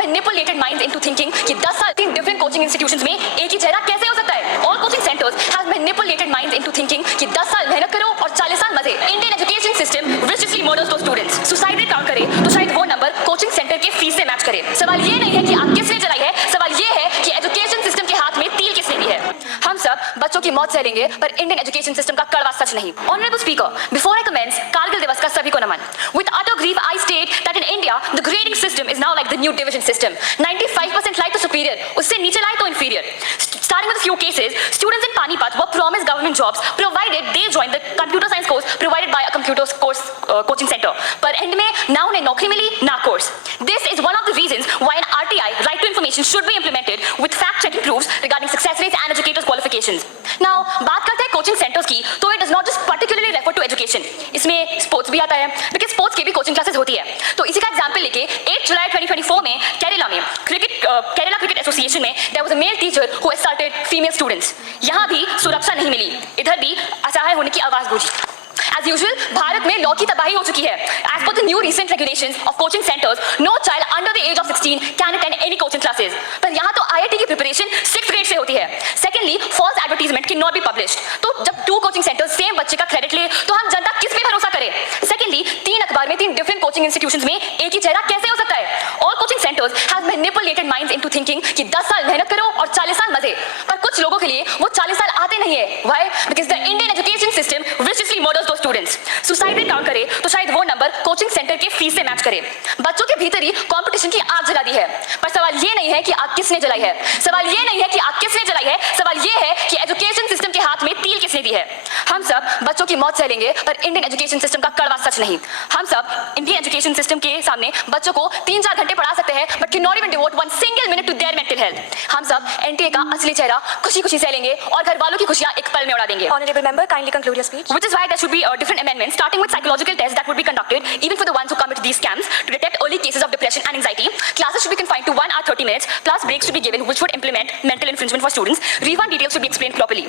manipulated minds into thinking कि 10 साल 3 different coaching institutions में एक ही चेहरा कैसे हो सकता है. All coaching centers have manipulated minds into thinking कि 10 साल मेहनत करो और 40 साल मजे. Indian education system viciously murders those students. Suicide rate count करे तो शायद वो नंबर कोचिंग सेंटर के फीस से मैच करे. सवाल ये नहीं है कि आग किसने जलाई है, सवाल ये है कि एजुकेशन सिस्टम के हाथ में तीर किसने दी है. हम सब बच्चों की मौत सहेंगे पर इंडियन एजुकेशन सिस्टम का कड़वा सच नहीं. Honourable speaker, before I commence Kargil Diwas का सभी को नमन. With utter grief I state that in India the grading system is now like the new division system. 95% like the superior, उससे नीचे लाए तो inferior. Starting with a few cases, students in Panipat were promised government jobs provided they joined the computer science course provided by a computer course coaching center. पर and में ना उन्हें नौकरी मिली ना course. This is one of the reasons why an RTI, right to information, should be implemented with fact-checking proofs regarding success rates and educators' qualifications. Now, बात करते हैं coaching centres की, तो it does not just particularly refer to education. इसमें sports भी आता है, because sports की भी कोचिंग क्लासेस होती है. तो इसी का एग्जांपल लेके 8 जुलाई 2024 में केरला में केरला क्रिकेट एसोसिएशन में there was a male teacher who assaulted female students. यहाँ भी सुरक्षा नहीं मिली, इधर भी असहाय होने की आवाज गूंजी. As usual, भारत में लॉ की तबाही हो चुकी है. As per the new recent regulations of coaching centers, no child under the age of 16 can attend any coaching classes. पर यहाँ तो IIT की प्रिपरेशन 6th grade से होती है. Secondly, false advertisement cannot be published. तो जब 2 coaching centers same बच्चे का क्रेडिट ले, तो हम जनता किस पे भरोसा करें? Secondly, 3 अखबार में 3 different coaching institutions में एक ही चेहरा कैसे हो सकता है? All coaching centers have manipulated minds into thinking कि 10 साल मेहनत करो और 40 साल मजे. पर कुछ लोगों के लिए वो 40 साल आते नहीं है. Why? Because the Indian education system viciously murders those students. Suicide rate count करे तो शायद वो नंबर कोचिंग सेंटर के फीस से मैच करे. बच्चों के भीतर ही कंपटीशन की आग जला दी है. पर सवाल ये नहीं है कि आग किसने जलाई है, सवाल ये नहीं है कि आग किसने जलाई है, सवाल ये है कि एजुकेशन सिस्टम के हाथ में तीर किसने दी है. हम सब बच्चों की मौत सहेंगे पर इंडियन एजुकेशन सिस्टम का कड़वा सच नहीं. हम सब इंडियन एजुकेशन सिस्टम के सामने बच्चों को 3-4 घंटे पढ़ा सकते हैं but can not even devote 1 single minute to their mental health. हम सब एनटीए का असली चेहरा खुशी-खुशी सह लेंगे और घर वालों की खुशियां एक पल में उड़ा देंगे. Honorable member, kindly conclude your speech. Which is why there should be different amendments starting with psychological tests that would be conducted even for the ones who commit these scams to detect early cases of depression and anxiety. Classes should be confined to 1 hour 30 minutes plus breaks should be given which would implement mental infringement for students. Refund details should be explained properly.